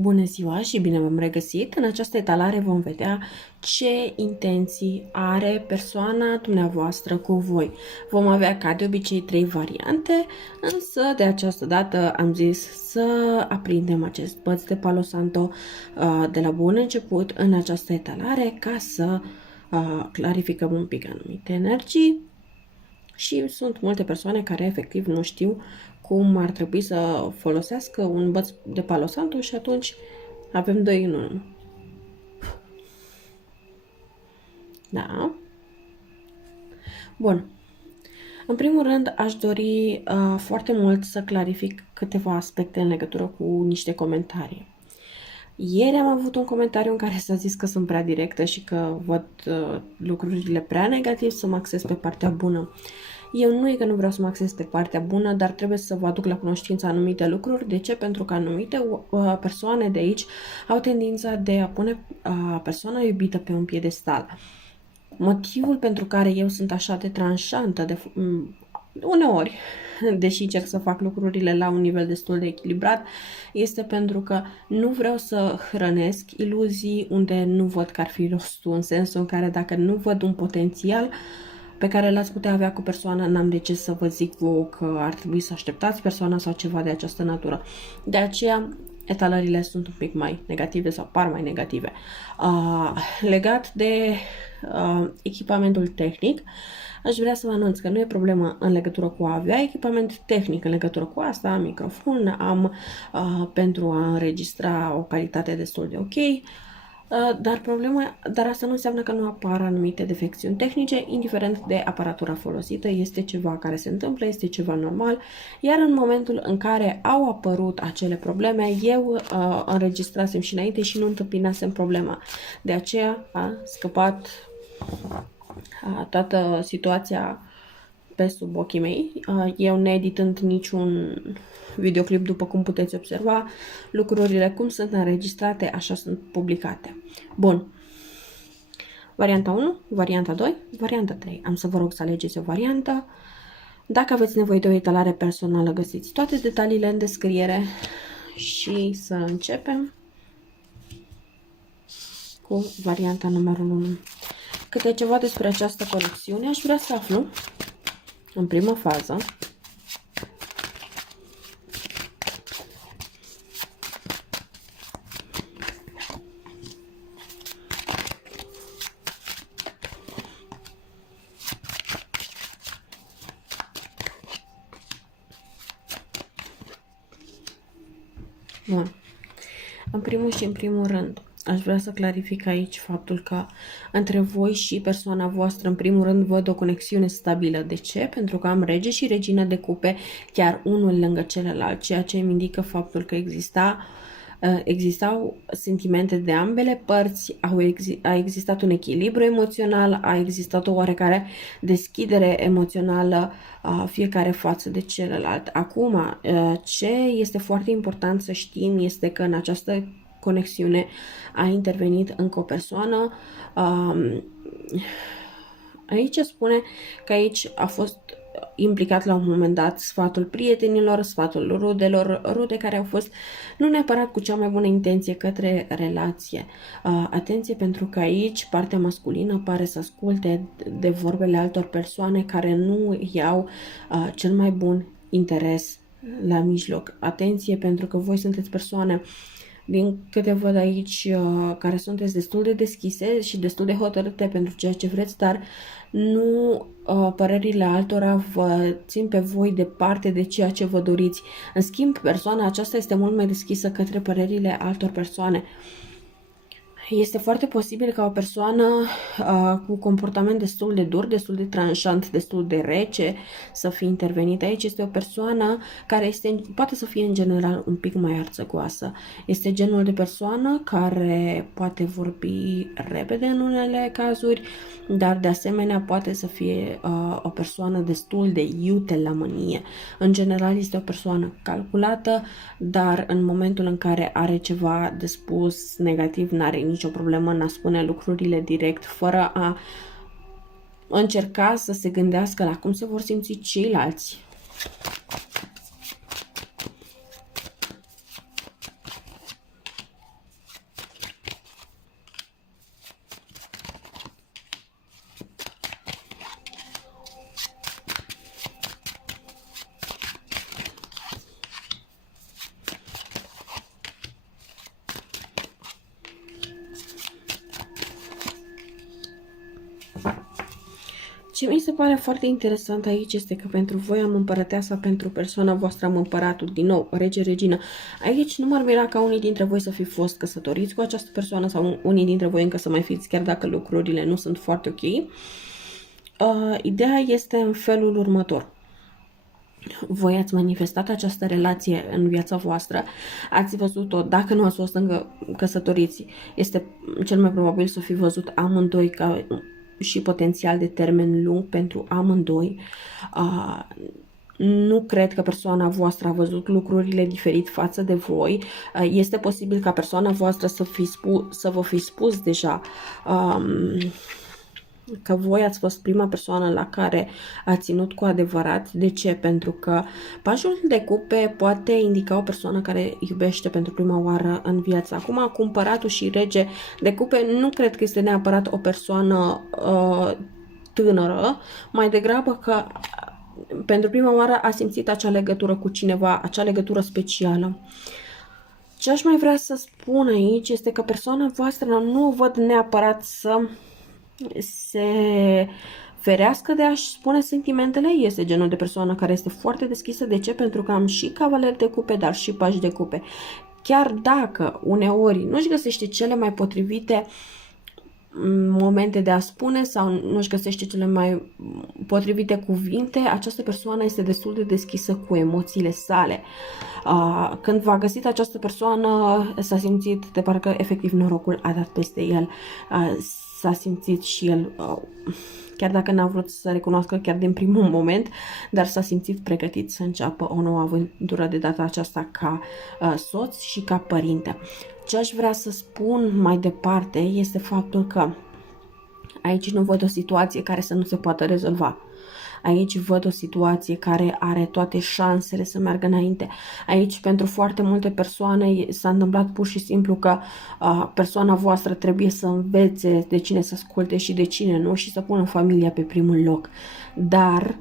Bună ziua și bine v-am regăsit! În această etalare vom vedea ce intenții are persoana dumneavoastră cu voi. Vom avea ca de obicei 3 variante, însă de această dată am zis să aprindem acest băț de Palo Santo de la bun început în această etalare ca să clarificăm un pic anumite energii. Și sunt multe persoane care efectiv nu știu cum ar trebui să folosească un băț de Palo Santo și atunci avem 2 în 1. Da? Bun. În primul rând, aș dori foarte mult să clarific câteva aspecte în legătură cu niște comentarii. Ieri am avut un comentariu în care s-a zis că sunt prea directă și că văd lucrurile prea negativ, să mă acces pe partea bună. Eu nu e că nu vreau să mă acces pe partea bună, dar trebuie să vă aduc la cunoștință anumite lucruri. De ce? Pentru că anumite persoane de aici au tendința de a pune persoana iubită pe un piedestal. Motivul pentru care eu sunt așa de tranșantă, uneori, deși încerc să fac lucrurile la un nivel destul de echilibrat, este pentru că nu vreau să hrănesc iluzii unde nu văd că ar fi rostul, în sensul în care dacă nu văd un potențial pe care l-ați putea avea cu persoana, n-am de ce să vă zic vouă că ar trebui să așteptați persoana sau ceva de această natură. De aceea, etalările sunt un pic mai negative sau par mai negative. Legat de echipamentul tehnic, aș vrea să vă anunț că nu e problemă în legătură cu a avea echipament tehnic în legătură cu asta. Am microfon, am pentru a înregistra o calitate destul de ok. Dar asta nu înseamnă că nu apar anumite defecțiuni tehnice, indiferent de aparatura folosită, este ceva care se întâmplă, este ceva normal, iar în momentul în care au apărut acele probleme, eu înregistrasem și înainte și nu întâmpinasem problema. De aceea a scăpat toată situația pe sub ochii mei. Eu needitând niciun videoclip, după cum puteți observa, lucrurile cum sunt înregistrate, așa sunt publicate. Bun. Varianta 1, varianta 2, varianta 3. Am să vă rog să alegeți o variantă. Dacă aveți nevoie de o etalare personală, găsiți toate detaliile în descriere și să începem cu varianta numărul 1. Câte ceva despre această colecțiune aș vrea să aflu în prima fază. Bun. În primul și în primul rând, aș vrea să clarific aici faptul că între voi și persoana voastră, în primul rând, văd o conexiune stabilă. De ce? Pentru că am rege și regină de cupe, chiar unul lângă celălalt, ceea ce îmi indică faptul că existau sentimente de ambele părți, a existat un echilibru emoțional, a existat o oarecare deschidere emoțională fiecare față de celălalt. Acum, ce este foarte important să știm este că în această conexiune a intervenit încă o persoană. Aici spune că aici a fost implicat la un moment dat sfatul prietenilor, sfatul rudelor, rude care au fost nu neapărat cu cea mai bună intenție către relație. Atenție, pentru că aici partea masculină pare să asculte de vorbele altor persoane care nu iau cel mai bun interes la mijloc. Atenție, pentru că voi sunteți persoane, din câte văd aici, care sunteți destul de deschise și destul de hotărâte pentru ceea ce vreți, dar nu părerile altora vă țin pe voi departe de ceea ce vă doriți. În schimb, persoana aceasta este mult mai deschisă către părerile altor persoane. Este foarte posibil ca o persoană cu comportament destul de dur, destul de tranșant, destul de rece să fie intervenit aici. Este o persoană care poate să fie în general un pic mai arțăgoasă. Este genul de persoană care poate vorbi repede în unele cazuri, dar de asemenea poate să fie o persoană destul de iute la mânie. În general este o persoană calculată, dar în momentul în care are ceva de spus negativ, n-are nicio problemă în a spune lucrurile direct, fără a încerca să se gândească la cum se vor simți ceilalți. Ce mi se pare foarte interesant aici este că pentru voi am împărăteasa, pentru persoana voastră am împăratul, din nou, rege, regină. Aici nu m-ar mira ca unii dintre voi să fi fost căsătoriți cu această persoană sau unii dintre voi încă să mai fiți, chiar dacă lucrurile nu sunt foarte ok. Ideea este în felul următor. Voi ați manifestat această relație în viața voastră, ați văzut-o, dacă nu ați fost încă căsătoriți, este cel mai probabil să fi văzut amândoi ca și potențial de termen lung pentru amândoi. Nu cred că persoana voastră a văzut lucrurile diferit față de voi. Este posibil ca persoana voastră să vă fi spus deja că voi ați fost prima persoană la care a ținut cu adevărat. De ce? Pentru că pașul de cupe poate indica o persoană care iubește pentru prima oară în viață. Acum, cu împăratul și rege de cupe, nu cred că este neapărat o persoană tânără, mai degrabă că pentru prima oară a simțit acea legătură cu cineva, acea legătură specială. Ce aș mai vrea să spun aici este că persoana voastră nu o văd neapărat să se ferească de a-și spune sentimentele. Este genul de persoană care este foarte deschisă. De ce? Pentru că am și cavaler de cupe, dar și pași de cupe. Chiar dacă uneori nu-și găsește cele mai potrivite momente de a spune sau nu-și găsește cele mai potrivite cuvinte, această persoană este destul de deschisă cu emoțiile sale. Când v-a găsit această persoană, s-a simțit de parcă efectiv norocul a dat peste el. S-a simțit și el, chiar dacă n-a vrut să recunoască chiar din primul moment, dar s-a simțit pregătit să înceapă o nouă aventură de data aceasta ca soț și ca părinte. Ce aș vrea să spun mai departe este faptul că aici nu văd o situație care să nu se poată rezolva. Aici văd o situație care are toate șansele să meargă înainte. Aici, pentru foarte multe persoane, s-a întâmplat pur și simplu că persoana voastră trebuie să învețe de cine să asculte și de cine nu și să pună familia pe primul loc. Dar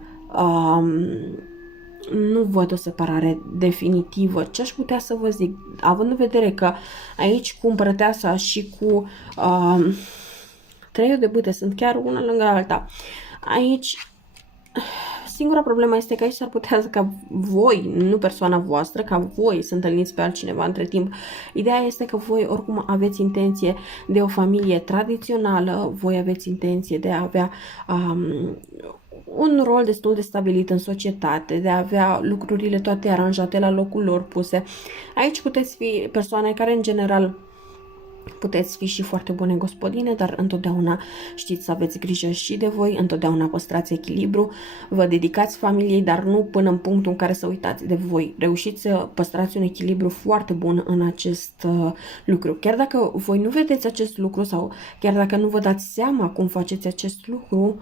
nu văd o separare definitivă. Ce aș putea să vă zic? Având în vedere că aici cu împărăteasa și cu treiul de bâte sunt chiar una lângă alta. Aici singura problemă este că aici s-ar putea ca voi, nu persoana voastră, ca voi să întâlniți pe altcineva între timp. Ideea este că voi oricum aveți intenție de o familie tradițională, voi aveți intenție de a avea un rol destul de stabilit în societate, de a avea lucrurile toate aranjate la locul lor puse. Aici puteți fi persoane care în general puteți fi și foarte bune gospodine, dar întotdeauna știți să aveți grijă și de voi, întotdeauna păstrați echilibru, vă dedicați familiei, dar nu până în punctul în care să uitați de voi. Reușiți să păstrați un echilibru foarte bun în acest lucru. Chiar dacă voi nu vedeți acest lucru sau chiar dacă nu vă dați seama cum faceți acest lucru,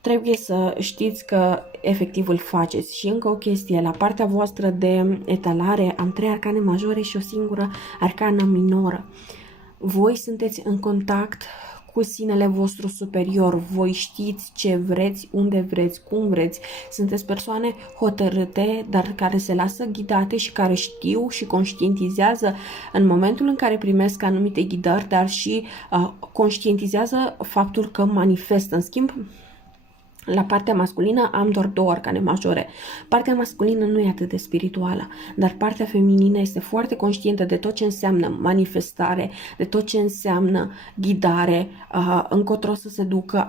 trebuie să știți că efectiv îl faceți. Și încă o chestie, la partea voastră de etalare am 3 arcane majore și o singură arcană minoră. Voi sunteți în contact cu sinele vostru superior, voi știți ce vreți, unde vreți, cum vreți, sunteți persoane hotărâte, dar care se lasă ghidate și care știu și conștientizează în momentul în care primesc anumite ghidări, dar și conștientizează faptul că manifestă. În schimb, la partea masculină am doar 2 arcane majore. Partea masculină nu e atât de spirituală, dar partea feminină este foarte conștientă de tot ce înseamnă manifestare, de tot ce înseamnă ghidare, încotro să se ducă.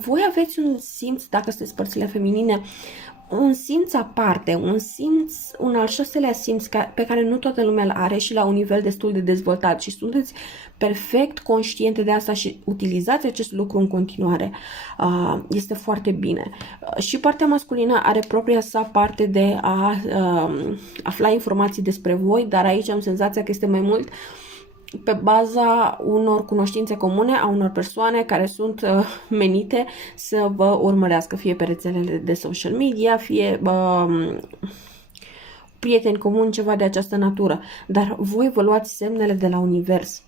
Voi aveți un simț, dacă sunteți părțile feminine, un simț aparte, un al 6-lea simț pe care nu toată lumea îl are și la un nivel destul de dezvoltat și sunteți perfect conștiente de asta și utilizați acest lucru în continuare. Este foarte bine. Și partea masculină are propria sa parte de a afla informații despre voi, dar aici am senzația că este mai mult pe baza unor cunoștințe comune a unor persoane care sunt menite să vă urmărească, fie pe rețelele de social media, fie prieteni comuni, ceva de această natură. Dar voi vă luați semnele de la univers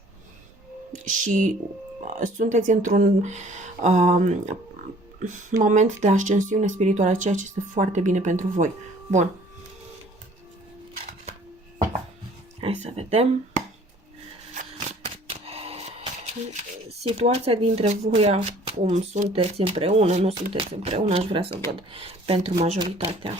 și sunteți într-un moment de ascensiune spirituală, ceea ce este foarte bine pentru voi. Bun. Hai să vedem. situația dintre voi acum, sunteți împreună, nu sunteți împreună, aș vrea să văd pentru majoritatea.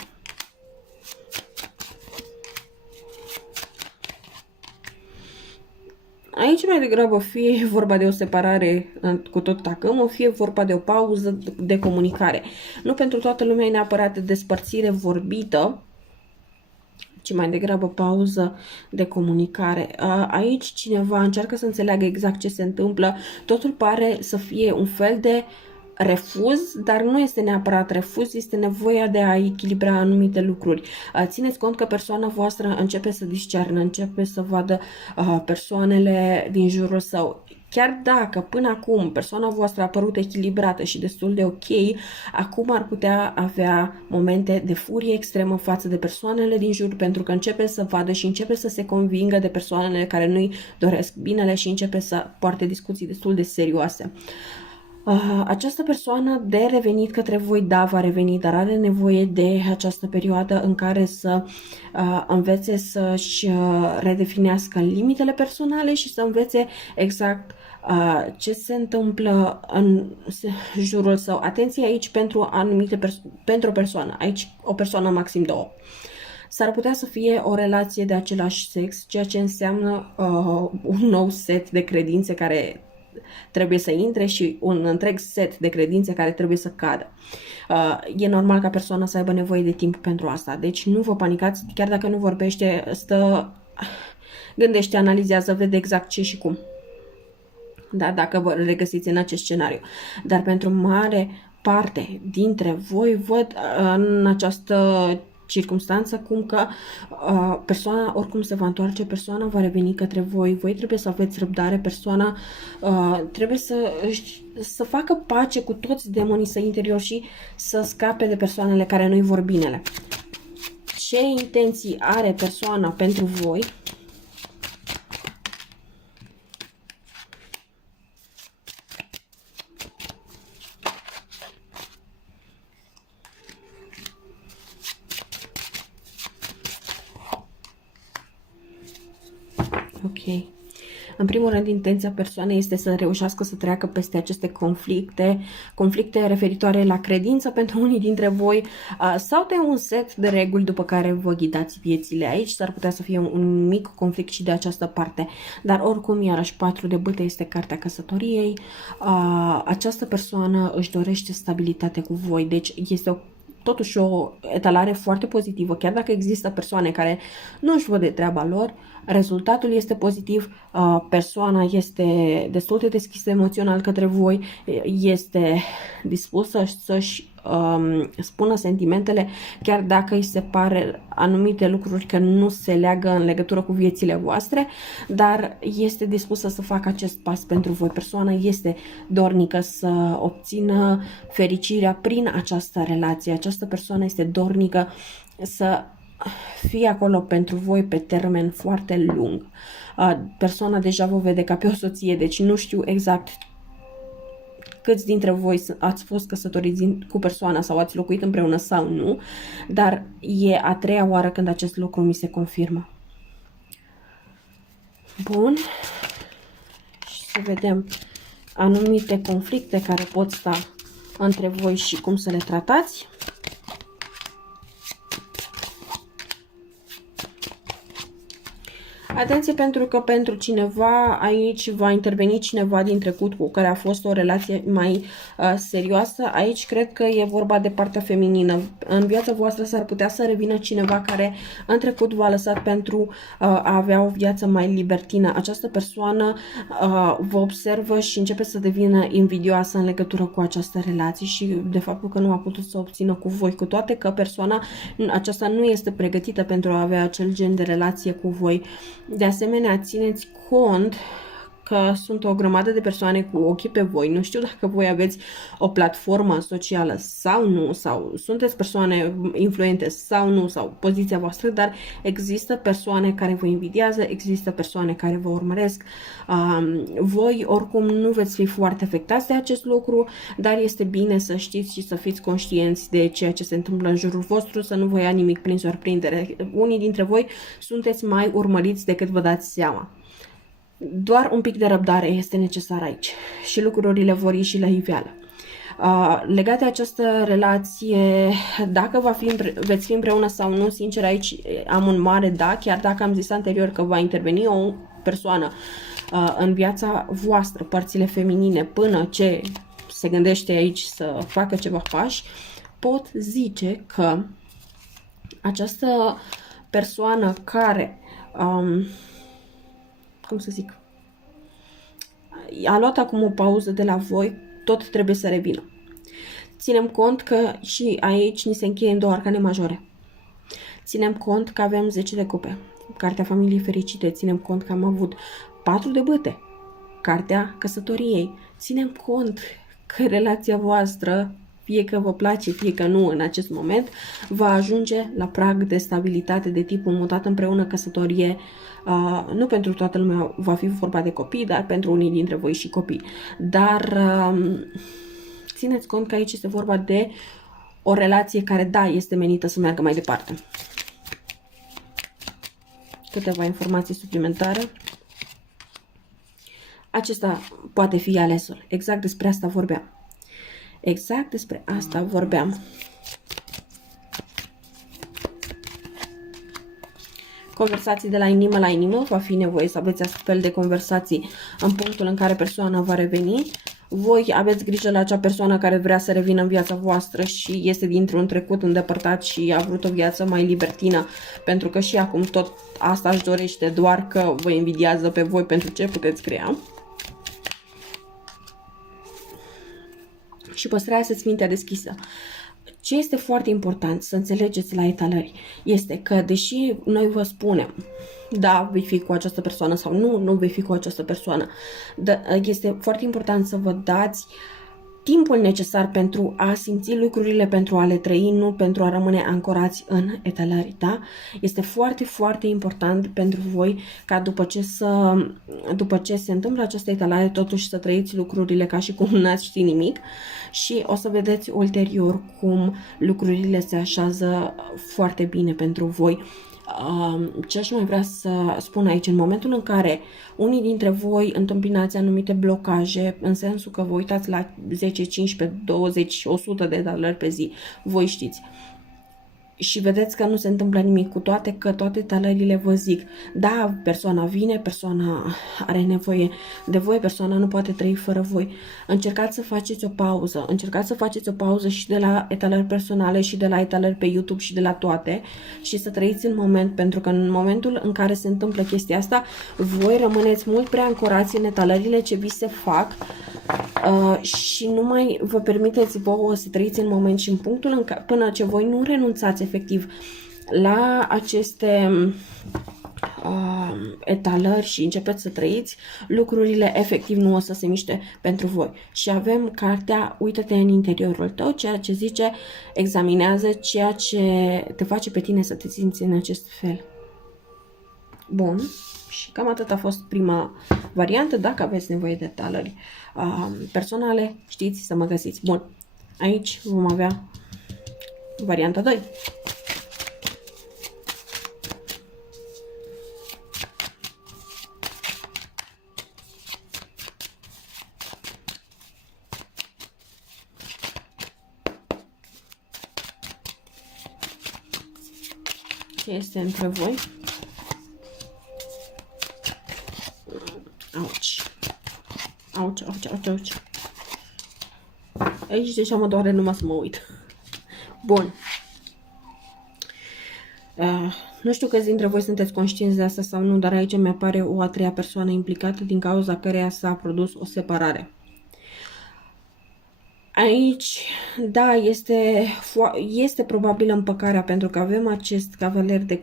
Aici mai degrabă fie e vorba de o separare cu tot tacâmul, fie vorba de o pauză de comunicare. Nu pentru toată lumea e neapărat despărțire vorbită, ci mai degrabă pauză de comunicare. Aici cineva încearcă să înțeleagă exact ce se întâmplă. Totul pare să fie un fel de refuz, dar nu este neapărat refuz, este nevoia de a echilibra anumite lucruri. Țineți cont că persoana voastră începe să discernă, începe să vadă persoanele din jurul său. Chiar dacă până acum persoana voastră a părut echilibrată și destul de ok, acum ar putea avea momente de furie extremă față de persoanele din jur, pentru că începe să vadă și începe să se convingă de persoanele care nu-i doresc binele și începe să poarte discuții destul de serioase. Această persoană de revenit către voi, da, va reveni, dar are nevoie de această perioadă în care să învețe să-și redefinească limitele personale și să învețe exact ce se întâmplă în jurul său. Atenție aici pentru pentru o persoană, aici o persoană maxim două. S-ar putea să fie o relație de același sex, ceea ce înseamnă un nou set de credințe care trebuie să intre și un întreg set de credințe care trebuie să cadă. E normal ca persoana să aibă nevoie de timp pentru asta, deci nu vă panicați, chiar dacă nu vorbește, gândește, analizează, vede exact ce și cum. Da, dacă vă regăsiți în acest scenariu. Dar pentru mare parte dintre voi văd în această circumstanță cum că persoana oricum se va întoarce, persoana va reveni către voi, voi trebuie să aveți răbdare, persoana trebuie să facă pace cu toți demonii săi interior și să scape de persoanele care nu-i vor binele. Ce intenții are persoana pentru voi? Ok. În primul rând, intenția persoanei este să reușească să treacă peste aceste conflicte referitoare la credință pentru unii dintre voi sau de un set de reguli după care vă ghidați viețile. Aici s-ar putea să fie un mic conflict și de această parte, dar oricum, iarăși, 4 de bâte este cartea căsătoriei. Această persoană își dorește stabilitate cu voi, deci este totuși o etalare foarte pozitivă, chiar dacă există persoane care nu își văd de treaba lor, rezultatul este pozitiv, persoana este destul de deschisă emoțional către voi, este dispusă să-și spună sentimentele, chiar dacă îi se pare anumite lucruri că nu se leagă în legătură cu viețile voastre, dar este dispusă să facă acest pas pentru voi. Persoana este dornică să obțină fericirea prin această relație. Această persoană este dornică să fie acolo pentru voi pe termen foarte lung. Persoana deja vă vede ca pe o soție, deci nu știu exact câți dintre voi ați fost căsătoriți cu persoana sau ați locuit împreună sau nu, dar e a 3-a oară când acest lucru mi se confirmă. Bun. Și să vedem anumite conflicte care pot sta între voi și cum să le tratați. Atenție, pentru că pentru cineva aici va interveni cineva din trecut cu care a fost o relație mai serioasă. Aici cred că e vorba de partea feminină. În viața voastră s-ar putea să revină cineva care în trecut v-a lăsat pentru a avea o viață mai libertină. Această persoană vă observă și începe să devină invidioasă în legătură cu această relație și de faptul că nu a putut să obțină cu voi, cu toate că persoana aceasta nu este pregătită pentru a avea acel gen de relație cu voi. De asemenea, țineți cont că sunt o grămadă de persoane cu ochii pe voi. Nu știu dacă voi aveți o platformă socială sau nu, sau sunteți persoane influente sau nu, sau poziția voastră, dar există persoane care vă invidiază, există persoane care vă urmăresc. Voi oricum nu veți fi foarte afectați de acest lucru, dar este bine să știți și să fiți conștienți de ceea ce se întâmplă în jurul vostru, să nu vă ia nimic prin surprindere. Unii dintre voi sunteți mai urmăriți decât vă dați seama. Doar un pic de răbdare este necesar aici și lucrurile vor ieși la iveală. Legat de această relație, dacă veți fi împreună sau nu, sincer aici am un mare da, chiar dacă am zis anterior că va interveni o persoană în viața voastră, părțile feminine, până ce se gândește aici să facă ceva pași, pot zice că această persoană care, cum să zic, a luat acum o pauză de la voi, tot trebuie să revină. Ținem cont că și aici ni se încheie în 2 arcane majore. Ținem cont că avem 10 de cupe, cartea familiei fericite. Ținem cont că am avut 4 de bâte, cartea căsătoriei. Ținem cont că relația voastră, fie că vă place, fie că nu în acest moment, va ajunge la prag de stabilitate de tipul mutat împreună, căsătorie. Nu pentru toată lumea va fi vorba de copii, dar pentru unii dintre voi și copii. Dar țineți cont că aici este vorba de o relație care, da, este menită să meargă mai departe. Câteva informații suplimentare. Acesta poate fi alesul. Exact despre asta vorbeam. Exact despre asta vorbeam. Conversații de la inimă la inimă. Va fi nevoie să aveți astfel de conversații în punctul în care persoana va reveni. Voi aveți grijă la acea persoană care vrea să revină în viața voastră și este dintr-un trecut îndepărtat și a vrut o viață mai libertină, pentru că și acum tot asta își dorește, doar că vă invidiază pe voi pentru ce puteți crea. Și păstrați mintea deschisă. Ce este foarte important să înțelegeți la etalări este că, deși noi vă spunem da, vei fi cu această persoană sau nu, nu vei fi cu această persoană, este foarte important să vă dați timpul necesar pentru a simți lucrurile, pentru a le trăi, nu pentru a rămâne ancorați în etalări, da? Este foarte, foarte important pentru voi ca după ce se întâmplă această etalare, totuși să trăiți lucrurile ca și cum n-ați ști nimic și o să vedeți ulterior cum lucrurile se așează foarte bine pentru voi. Ce aș mai vrea să spun aici, în momentul în care unii dintre voi întâmpinați anumite blocaje, în sensul că vă uitați la 10, 15, 20, 100 de dolari pe zi, voi știți, și vedeți că nu se întâmplă nimic, cu toate că toate talările vă zic, da, persoana vine, persoana are nevoie de voi, persoana nu poate trăi fără voi. Încercați să faceți o pauză, și de la etalări personale și de la etalări pe YouTube și de la toate și să trăiți în moment, pentru că în momentul în care se întâmplă chestia asta, voi rămâneți mult prea ancorați în etalările ce vi se fac și nu mai vă permiteți vouă să trăiți în moment și în punctul în care, până ce voi nu renunțați efectiv la aceste etalări și începeți să trăiți, lucrurile efectiv nu o să se miște pentru voi. Și avem cartea uită-te în interiorul tău, ceea ce zice examinează ceea ce te face pe tine să te simți în acest fel. Bun. Și cam atât a fost prima variantă. Dacă aveți nevoie de detalii personale, știți să mă găsiți. Bun. Aici vom avea varianta 2. Ce este între voi? Auci. Auci, auci, auci, auci. Aici deja mă doare numai să mă uit. Bun. Nu știu câți dintre voi sunteți conștienți de asta sau nu, dar aici mi apare o a treia persoană implicată din cauza căreia s-a produs o separare. Aici, da, este probabil împăcarea, pentru că avem acest cavaler de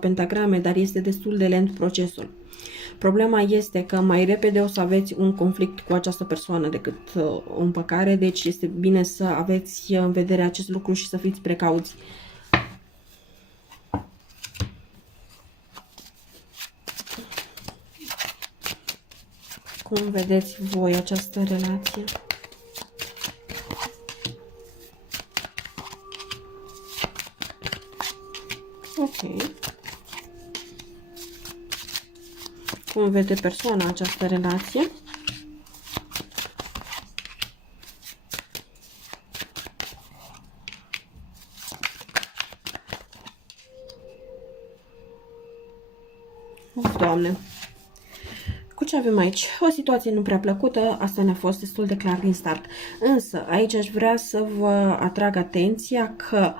pentagrame, dar este destul de lent procesul. Problema este că mai repede o să aveți un conflict cu această persoană decât o împăcare, deci este bine să aveți în vedere acest lucru și să fiți precauți. Cum vedeți voi această relație? Ok. Cum vede persoana această relație. Uf, Doamne! Cu ce avem aici? O situație nu prea plăcută, asta ne-a fost destul de clar din start. Însă, aici aș vrea să vă atrag atenția că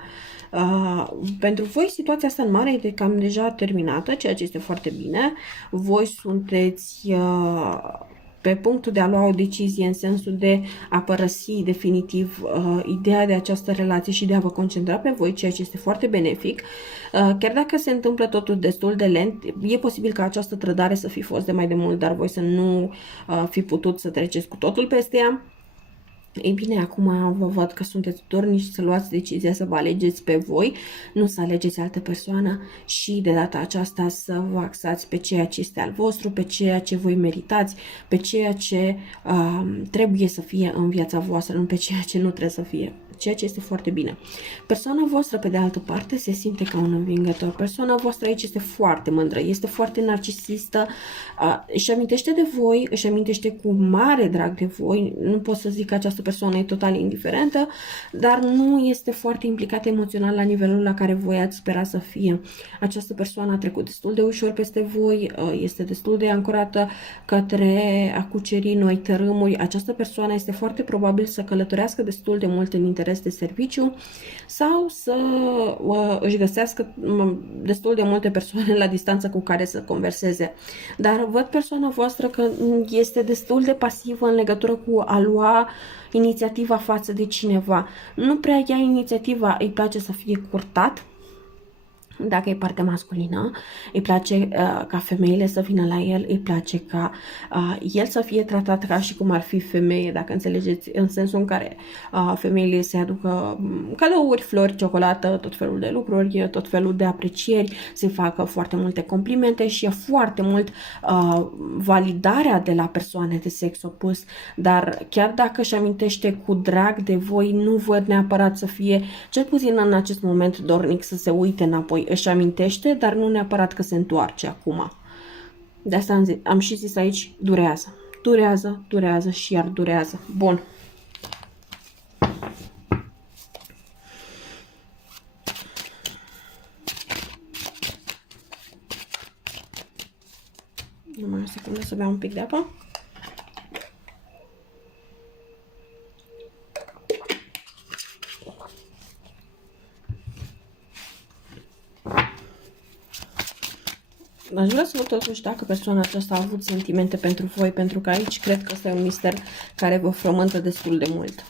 pentru voi situația asta în mare e cam deja terminată, ceea ce este foarte bine. Voi sunteți pe punctul de a lua o decizie în sensul de a părăsi definitiv ideea de această relație și de a vă concentra pe voi, ceea ce este foarte benefic. Chiar dacă se întâmplă totul destul de lent, e posibil ca această trădare să fi fost de mai de mult, dar voi să nu fi putut să treceți cu totul peste ea. Ei bine, acum vă văd că sunteți dornici să luați decizia să vă alegeți pe voi, nu să alegeți altă persoană și de data aceasta să vă axați pe ceea ce este al vostru, pe ceea ce voi meritați, pe ceea ce trebuie să fie în viața voastră, nu pe ceea ce nu trebuie să fie. Ceea ce este foarte bine. Persoana voastră, pe de altă parte, se simte ca un învingător. Persoana voastră aici este foarte mândră, este foarte narcisistă, își amintește de voi, își amintește cu mare drag de voi. Nu pot să zic că această persoană e total indiferentă, dar nu este foarte implicată emoțional la nivelul la care voi ați spera să fie. Această persoană a trecut destul de ușor peste voi, este destul de ancorată către a cuceri noi tărâmuri. Această persoană este foarte probabil să călătorească destul de mult în interes de serviciu sau să își găsească destul de multe persoane la distanță cu care să converseze. Dar văd persoana voastră că este destul de pasivă în legătură cu a lua inițiativa față de cineva. Nu prea ia inițiativa, îi place să fie curtat. Dacă e partea masculină, îi place ca femeile să vină la el, îi place ca el să fie tratat ca și cum ar fi femeie, dacă înțelegeți, în sensul în care femeile se aducă cadouri, flori, ciocolată, tot felul de lucruri, tot felul de aprecieri, se facă foarte multe complimente și e foarte mult validarea de la persoane de sex opus, dar chiar dacă își amintește cu drag de voi, nu văd neapărat să fie, cel puțin în acest moment, dornic să se uite înapoi. Își amintește, dar nu neapărat că se întoarce acum. De asta am și zis aici, durează. Durează, durează și iar durează. Bun. Numai o secundă să beau un pic de apă. Aș vrea să văd totuși dacă persoana aceasta a avut sentimente pentru voi, pentru că aici cred că ăsta e un mister care vă frământă destul de mult.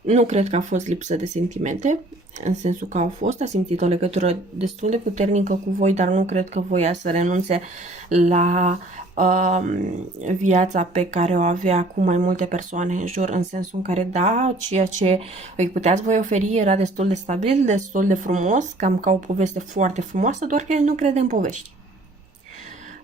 Nu cred că a fost lipsă de sentimente, în sensul că au fost, a simțit o legătură destul de puternică cu voi, dar nu cred că voia să renunțe la viața pe care o avea cu mai multe persoane în jur, în sensul în care, da, ceea ce îi puteați voi oferi era destul de stabil, destul de frumos, cam ca o poveste foarte frumoasă, doar că el nu crede în povești.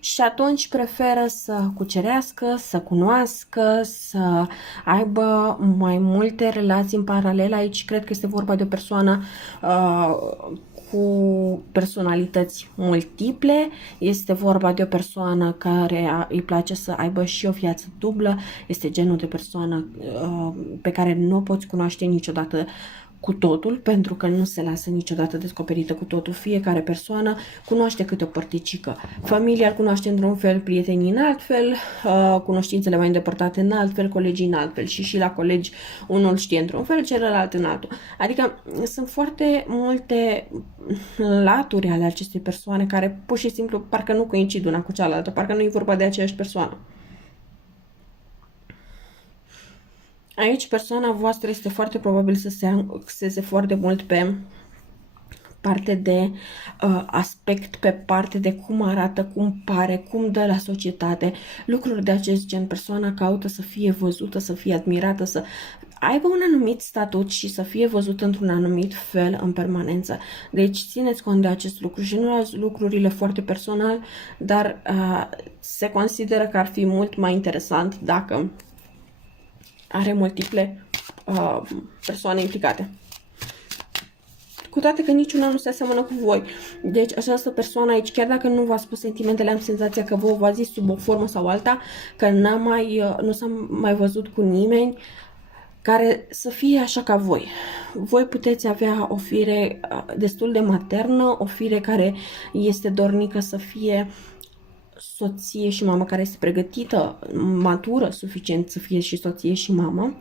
Și atunci preferă să cucerească, să cunoască, să aibă mai multe relații în paralel. Aici cred că este vorba de o persoană cu personalități multiple, este vorba de o persoană care îi place să aibă și o viață dublă, este genul de persoană pe care nu o poți cunoaște niciodată cu totul, pentru că nu se lasă niciodată descoperită cu totul. Fiecare persoană cunoaște câte o părticică. Familia îl cunoaște într-un fel, prietenii în alt fel, cunoștințele mai îndepărtate în alt fel, colegii în alt fel și la colegi unul știe într-un fel, celălalt în altul. Adică sunt foarte multe laturi ale acestei persoane care pur și simplu parcă nu coincid una cu cealaltă, parcă nu e vorba de aceeași persoană. Aici persoana voastră este foarte probabil să se axeze foarte mult pe parte de aspect, pe parte de cum arată, cum pare, cum dă la societate, lucruri de acest gen. Persoana caută să fie văzută, să fie admirată, să aibă un anumit statut și să fie văzută într-un anumit fel în permanență. Deci țineți cont de acest lucru și nu luați lucrurile foarte personal, dar se consideră că ar fi mult mai interesant dacă are multiple persoane implicate. Cu toate că niciuna nu se asemănă cu voi. Deci această persoană aici, chiar dacă nu v-a spus sentimentele, am senzația că vă v-a zis sub o formă sau alta, că nu s-a mai văzut cu nimeni care să fie așa ca voi. Voi puteți avea o fire destul de maternă, o fire care este dornică să fie soție și mamă, care este pregătită, matură suficient să fie și soție și mamă.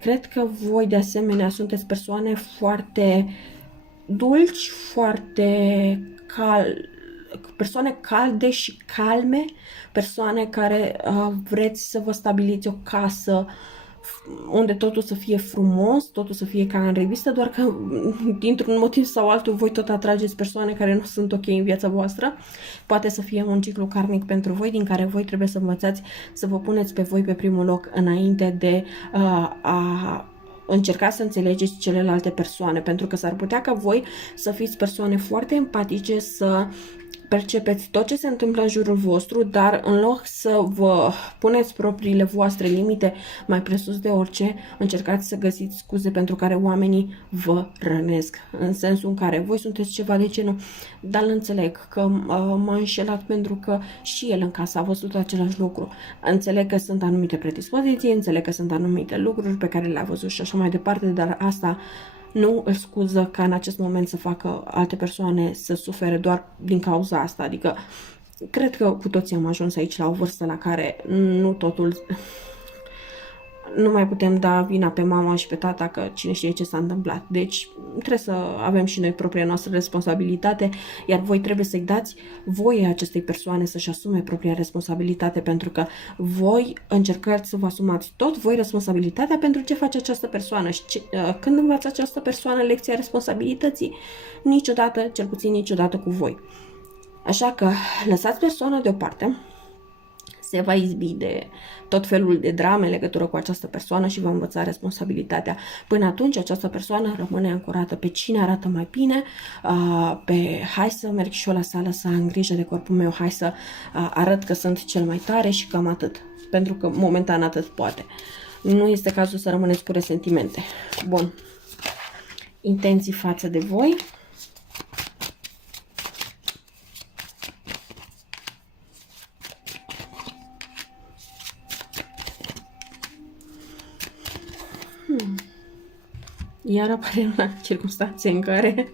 Cred că voi de asemenea sunteți persoane foarte dulci, foarte persoane calde și calme, persoane care vreți să vă stabiliți o casă unde totul să fie frumos, totul să fie ca în revistă, doar că dintr-un motiv sau altul voi tot atrageți persoane care nu sunt ok în viața voastră. Poate să fie un ciclu karmic pentru voi, din care voi trebuie să învățați să vă puneți pe voi pe primul loc înainte de a încercați să înțelegeți celelalte persoane, pentru că s-ar putea ca voi să fiți persoane foarte empatice, să percepeți tot ce se întâmplă în jurul vostru, dar în loc să vă puneți propriile voastre limite mai presus de orice, încercați să găsiți scuze pentru care oamenii vă rănesc. În sensul în care voi sunteți ceva de genul, dar îl înțeleg că m-a înșelat pentru că și el în casă a văzut același lucru. Înțeleg că sunt anumite predispoziții, înțeleg că sunt anumite lucruri pe care le-a văzut și așa mai departe, dar asta nu îl scuză ca în acest moment să facă alte persoane să sufere doar din cauza asta. Adică, cred că cu toții am ajuns aici la o vârstă la care nu totul... Nu mai putem da vina pe mama și pe tata că cine știe ce s-a întâmplat. Deci trebuie să avem și noi propria noastră responsabilitate, iar voi trebuie să-i dați voie acestei persoane să-și asume propria responsabilitate, pentru că voi încercați să vă asumați tot voi responsabilitatea pentru ce face această persoană. Și când învață această persoană lecția responsabilității? Niciodată, cel puțin niciodată cu voi. Așa că lăsați persoana deoparte, se va izbi de tot felul de drame în legătură cu această persoană și va învăța responsabilitatea. Până atunci, această persoană rămâne ancorată pe cine arată mai bine, pe hai să merg și eu la sală să am grijă de corpul meu, hai să arăt că sunt cel mai tare și cam atât. Pentru că momentan atât poate. Nu este cazul să rămâneți cu resentimente. Bun. Intenții față de voi. Iar apare la circunstanțe în care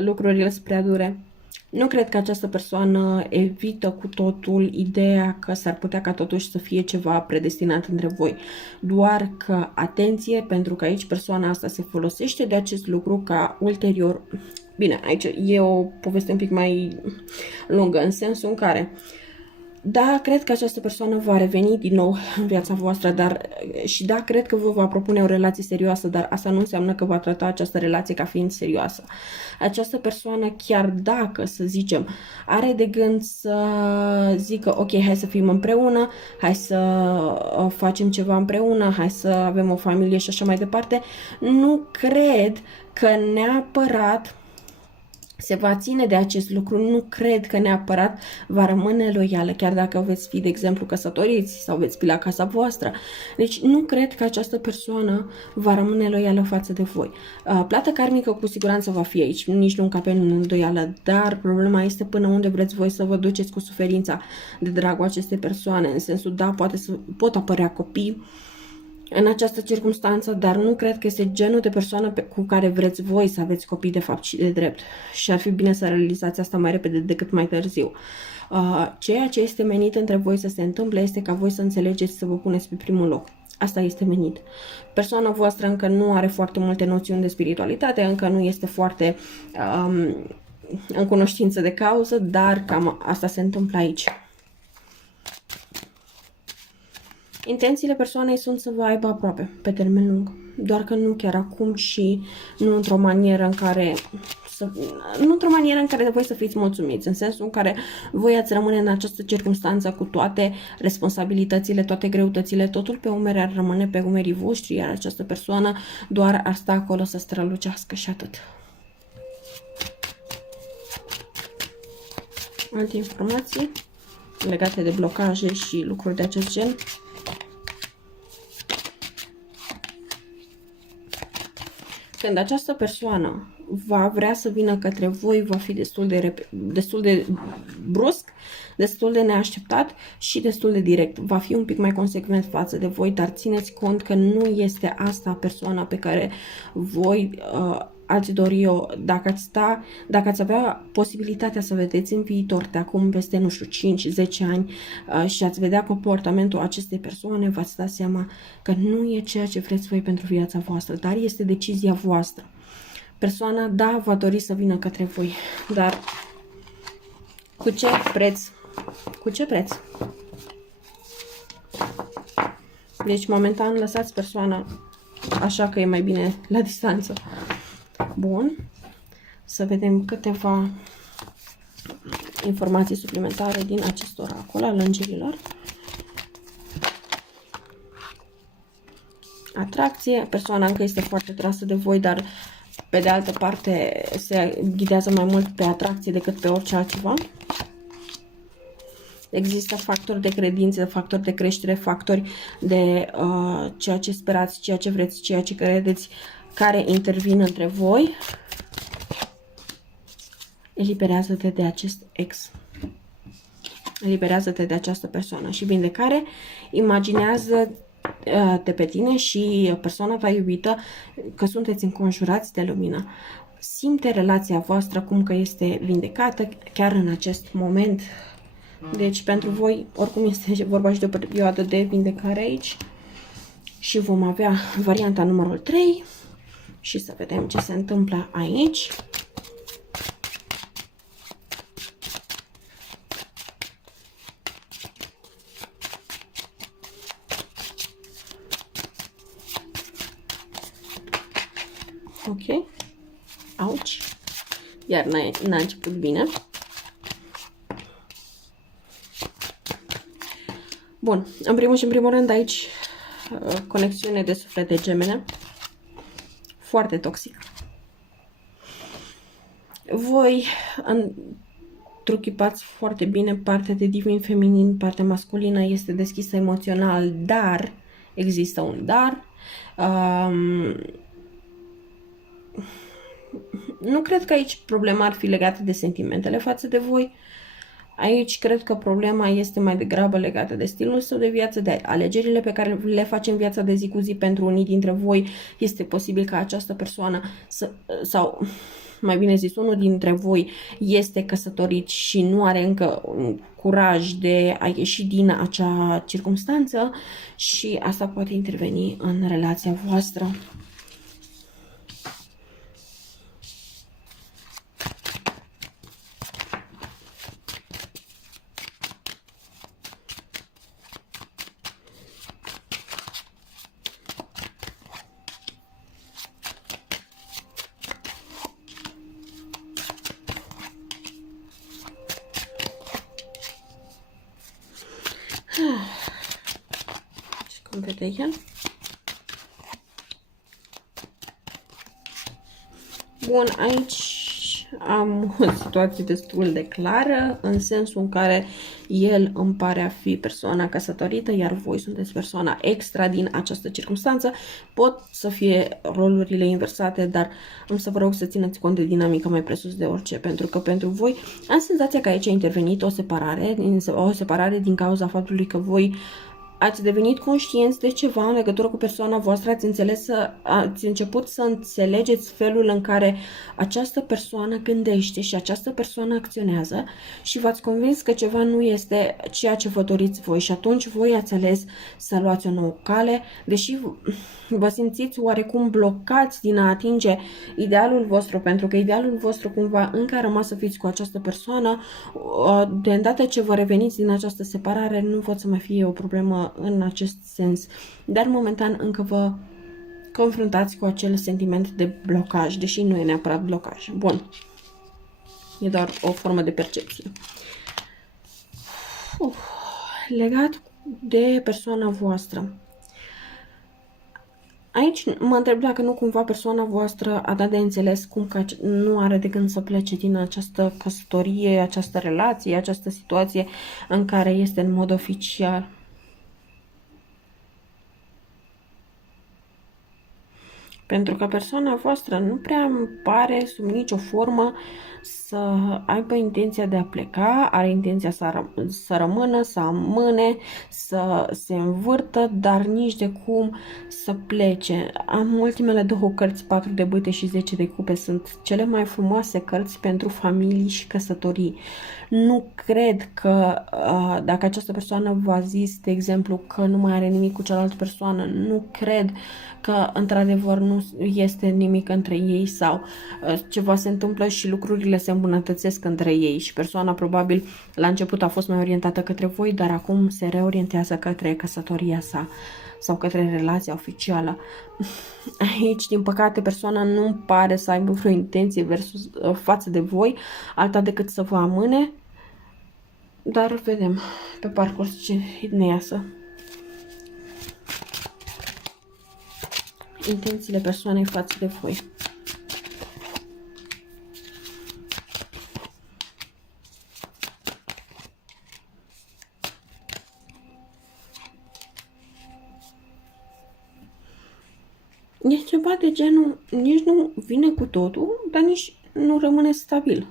lucrurile sunt prea dure. Nu cred că această persoană evită cu totul ideea că s-ar putea ca totuși să fie ceva predestinat între voi. Doar că, atenție, pentru că aici persoana asta se folosește de acest lucru ca ulterior... Bine, aici e o poveste un pic mai lungă, în sensul în care... Da, cred că această persoană va reveni din nou în viața voastră, da, cred că vă va propune o relație serioasă, dar asta nu înseamnă că va trata această relație ca fiind serioasă. Această persoană, chiar dacă, să zicem, are de gând să zică, ok, hai să fim împreună, hai să facem ceva împreună, hai să avem o familie și așa mai departe, nu cred că neapărat se va ține de acest lucru, nu cred că neapărat va rămâne loială, chiar dacă veți fi, de exemplu, căsătoriți sau veți fi la casa voastră. Deci nu cred că această persoană va rămâne loială față de voi. Plată karmică cu siguranță va fi aici, nici nu încape în îndoială, dar problema este până unde vreți voi să vă duceți cu suferința de dragul acestei persoane, în sensul, da, pot apărea copii în această circunstanță, dar nu cred că este genul de persoană cu care vreți voi să aveți copii de fapt și de drept. Și ar fi bine să realizați asta mai repede decât mai târziu. Ceea ce este menit între voi să se întâmple este ca voi să înțelegeți să vă puneți pe primul loc. Asta este menit. Persoana voastră încă nu are foarte multe noțiuni de spiritualitate, încă nu este foarte în cunoștință de cauză, dar cam asta se întâmplă aici. Intențiile persoanei sunt să vă aibă aproape, pe termen lung. Doar că nu chiar acum și nu într-o manieră în care voi să fiți mulțumiți, în sensul în care voi ați rămâne în această circunstanță cu toate responsabilitățile, toate greutățile, totul pe umeri ar rămâne pe umerii voștri, iar această persoană doar ar sta acolo să strălucească și atât. Alte informații legate de blocaje și lucruri de acest gen. Când această persoană va vrea să vină către voi, va fi destul de brusc, destul de neașteptat și destul de direct. Va fi un pic mai consecvent față de voi, dar țineți cont că nu este asta persoana pe care voi ați dori-o. Dacă ați avea posibilitatea să vedeți în viitor, de acum peste, nu știu, 5-10 ani și ați vedea comportamentul acestei persoane, v-ați da seama că nu e ceea ce vreți voi pentru viața voastră, dar este decizia voastră. Persoana, da, va dori să vină către voi, dar cu ce preț? Cu ce preț? Deci, momentan, lăsați persoana așa că e mai bine la distanță. Bun. Să vedem câteva informații suplimentare din acest oracol al îngerilor. Atracție. Persoana încă este foarte trasă de voi, dar pe de altă parte se ghidează mai mult pe atracție decât pe orice altceva. Există factori de credință, factori de creștere, factori de ceea ce sperați, ceea ce vreți, ceea ce credeți, care intervin între voi. Eliberează-te de acest ex. Eliberează-te de această persoană. Și vindecare, imaginează-te pe tine și persoana ta iubită că sunteți înconjurați de lumină. Simte relația voastră cum că este vindecată chiar în acest moment. Deci pentru voi, oricum este vorba și de o perioadă de vindecare aici. Și vom avea varianta numărul 3 și să vedem ce se întâmplă aici. Ok. Auci. Iar n-a început bine. Bun. În primul și în primul rând aici conexiune de suflet de Gemene. Foarte toxic. Voi întruchipați foarte bine partea de divin feminin, partea masculină este deschisă emoțional, dar există un dar. Nu cred că aici problema ar fi legată de sentimentele față de voi. Aici cred că problema este mai degrabă legată de stilul său de viață, de alegerile pe care le face în viața de zi cu zi. Pentru unii dintre voi este posibil ca această persoană sau mai bine zis, unul dintre voi este căsătorit și nu are încă un curaj de a ieși din acea circumstanță și asta poate interveni în relația voastră. Și cum vede el. Bun, aici am o situație destul de clară, în sensul în care el îmi pare a fi persoana căsătorită, iar voi sunteți persoana extra din această circunstanță. Pot să fie rolurile inversate, dar am să vă rog să țineți cont de dinamică mai presus de orice, pentru că pentru voi am senzația că aici a intervenit o separare din cauza faptului că voi ați devenit conștienți de ceva în legătură cu persoana voastră, ați început să înțelegeți felul în care această persoană gândește și această persoană acționează și v-ați convins că ceva nu este ceea ce vă doriți voi și atunci voi ați ales să luați o nouă cale, deși vă simțiți oarecum blocați din a atinge idealul vostru, pentru că idealul vostru cumva încă a rămas să fiți cu această persoană. De îndată ce vă reveniți din această separare, nu pot să mai fie o problemă în acest sens, dar momentan încă vă confruntați cu acel sentiment de blocaj, deși nu e neapărat blocaj. Bun. E doar o formă de percepție. Legat de persoana voastră. Aici mă întreb dacă nu cumva persoana voastră a dat de înțeles cum că nu are de gând să plece din această căsătorie, această relație, această situație în care este în mod oficial. Pentru că persoana voastră nu prea îmi pare sub nicio formă să aibă intenția de a pleca, are intenția să rămână, să amâne, să se învârtă, dar nici de cum să plece. Am ultimele două cărți, 4 de bâte și 10 de cupe, sunt cele mai frumoase cărți pentru familii și căsătorii. Nu cred că dacă această persoană v-a zis, de exemplu, că nu mai are nimic cu cealaltă persoană, nu cred că într-adevăr nu este nimic între ei sau ceva se întâmplă și lucrurile se îmbunătățesc între ei și persoana probabil la început a fost mai orientată către voi, dar acum se reorientează către căsătoria sa sau către relația oficială. Aici, din păcate, persoana nu pare să aibă vreo intenție față de voi, alta decât să vă amâne, dar vedem pe parcurs ce ne iasă. Intențiile persoanei față de voi. E ceva de genul, nici nu vine cu totul, dar nici nu rămâne stabil.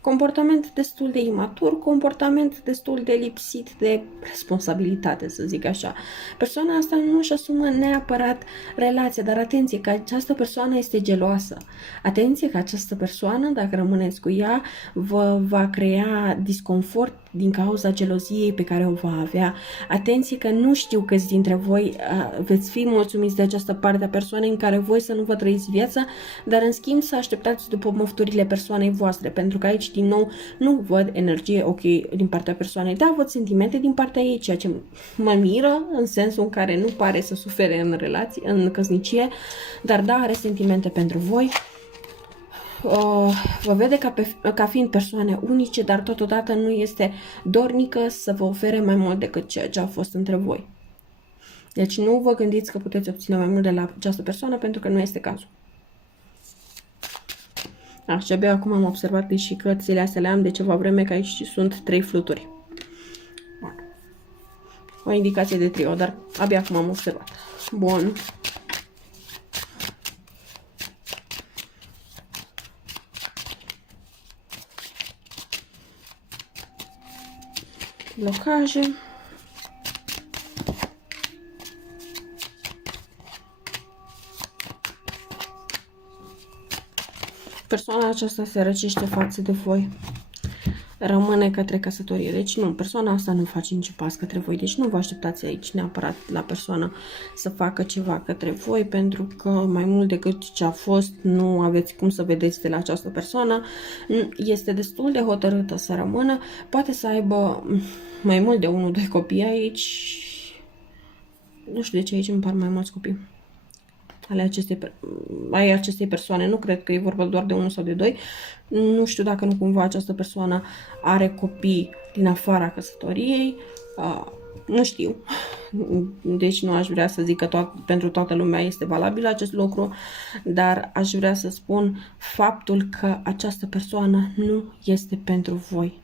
Comportament destul de imatur, comportament destul de lipsit de responsabilitate, să zic așa. Persoana asta nu își asumă neapărat relația, dar atenție că această persoană este geloasă. Atenție că această persoană, dacă rămâneți cu ea, vă va crea disconfort din cauza geloziei pe care o va avea. Atenție că nu știu câți dintre voi veți fi mulțumiți de această parte a persoanei în care voi să nu vă trăiți viața, dar în schimb să așteptați după mofturile persoanei voastre, pentru că aici din nou nu văd energie ok din partea persoanei. Da, văd sentimente din partea ei, ceea ce mă miră în sensul în care nu pare să sufere în relație, în căsnicie, dar da, are sentimente pentru voi. Vă vede ca fiind persoane unice, dar totodată nu este dornică să vă ofere mai mult decât ceea ce a fost între voi. Deci nu vă gândiți că puteți obține mai mult de la această persoană, pentru că nu este cazul. Și abia acum am observat că și cărțile astea le am de ceva vreme, că aici sunt 3 fluturi. O indicație de trio, dar abia acum am observat. Bun. Blocaje. Persoana aceasta se răcește față de voi. Rămâne către căsătorie. Deci nu, persoana asta nu face nici pas către voi. Deci nu vă așteptați aici neapărat la persoană să facă ceva către voi, pentru că mai mult decât ce a fost, nu aveți cum să vedeți de la această persoană. Este destul de hotărâtă să rămână. Poate să aibă mai mult de 1-2 copii aici. Nu știu de ce aici îmi par mai mulți copii ale acestei persoane. Nu cred că e vorba doar de 1 sau de 2. Nu știu dacă nu cumva această persoană are copii din afara căsătoriei. Nu știu. Deci nu aș vrea să zic că pentru toată lumea este valabil acest lucru, dar aș vrea să spun faptul că această persoană nu este pentru voi.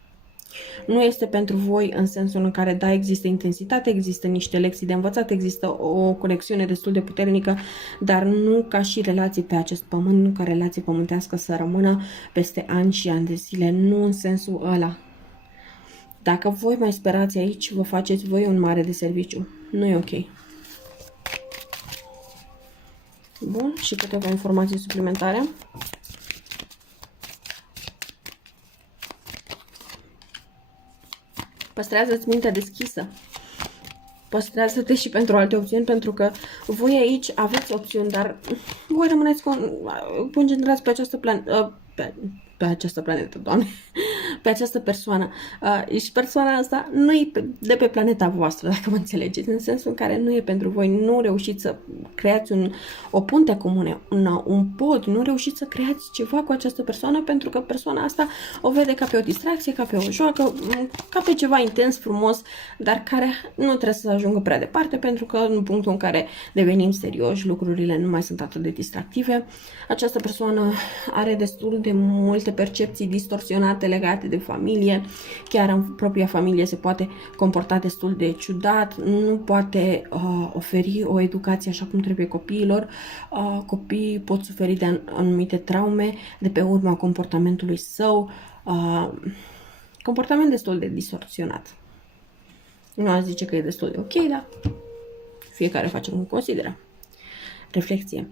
Nu este pentru voi în sensul în care, da, există intensitate, există niște lecții de învățat, există o conexiune destul de puternică, dar nu ca și relații pe acest pământ, nu ca relație pământească să rămână peste ani și ani de zile, nu în sensul ăla. Dacă voi mai sperați aici, vă faceți voi un mare de serviciu. Nu e ok. Bun, și câteva informații suplimentare. Păstrează-ți mintea deschisă. Păstrează-te și pentru alte opțiuni, pentru că voi aici aveți opțiuni, dar voi rămâneți concentrați pe această pe această planetă, Doamne, pe această persoană. Și persoana asta nu e de pe planeta voastră, dacă mă înțelegeți, în sensul în care nu e pentru voi, nu reușiți să creați o punte comună, un pod, nu reușiți să creați ceva cu această persoană, pentru că persoana asta o vede ca pe o distracție, ca pe o joacă, ca pe ceva intens, frumos, dar care nu trebuie să ajungă prea departe, pentru că în punctul în care devenim serioși, lucrurile nu mai sunt atât de distractive. Această persoană are destul de multe percepții distorsionate legate de familie, chiar în propria familie se poate comporta destul de ciudat, nu poate oferi o educație așa cum trebuie copiilor. Copiii pot suferi de anumite traume de pe urma comportamentului său, comportament destul de distorsionat. Nu aș zice că e destul de ok, dar fiecare face cum consideră. Reflecție.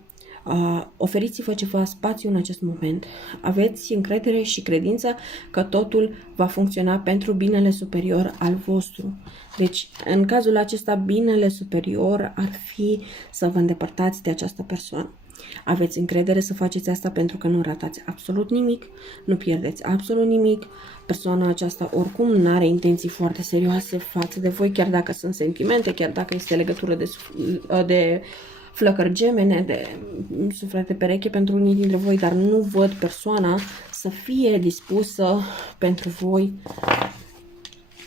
Oferiți-vă ceva spațiu în acest moment. Aveți încredere și credință că totul va funcționa pentru binele superior al vostru. Deci, în cazul acesta, binele superior ar fi să vă îndepărtați de această persoană. Aveți încredere să faceți asta pentru că nu ratați absolut nimic, nu pierdeți absolut nimic. Persoana aceasta oricum nu are intenții foarte serioase față de voi, chiar dacă sunt sentimente, chiar dacă este legătură de flăcări gemene, de suflete pereche pentru unii dintre voi, dar nu văd persoana să fie dispusă pentru voi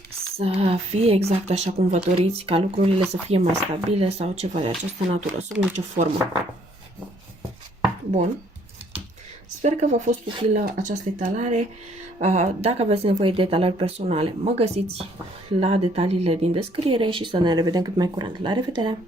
să fie exact așa cum vă doriți, ca lucrurile să fie mai stabile sau ceva de această natură, sub nicio formă. Bun. Sper că v-a fost utilă această etalare. Dacă aveți nevoie de etalări personale, mă găsiți la detaliile din descriere și să ne revedem cât mai curând. La revedere!